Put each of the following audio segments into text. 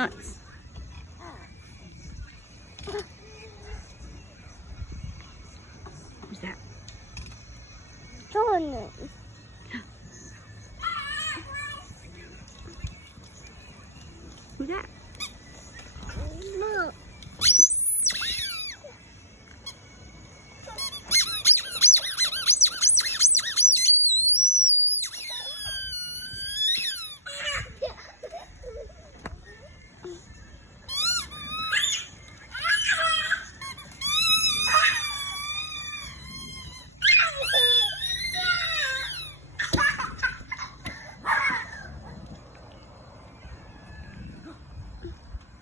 nuts. Who's that? Jordan. Who's that? Look.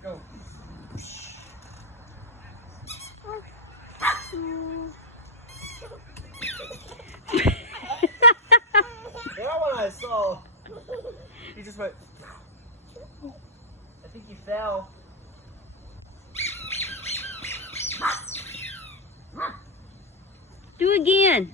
Go. That one I saw. He just went. I think he fell. Do again.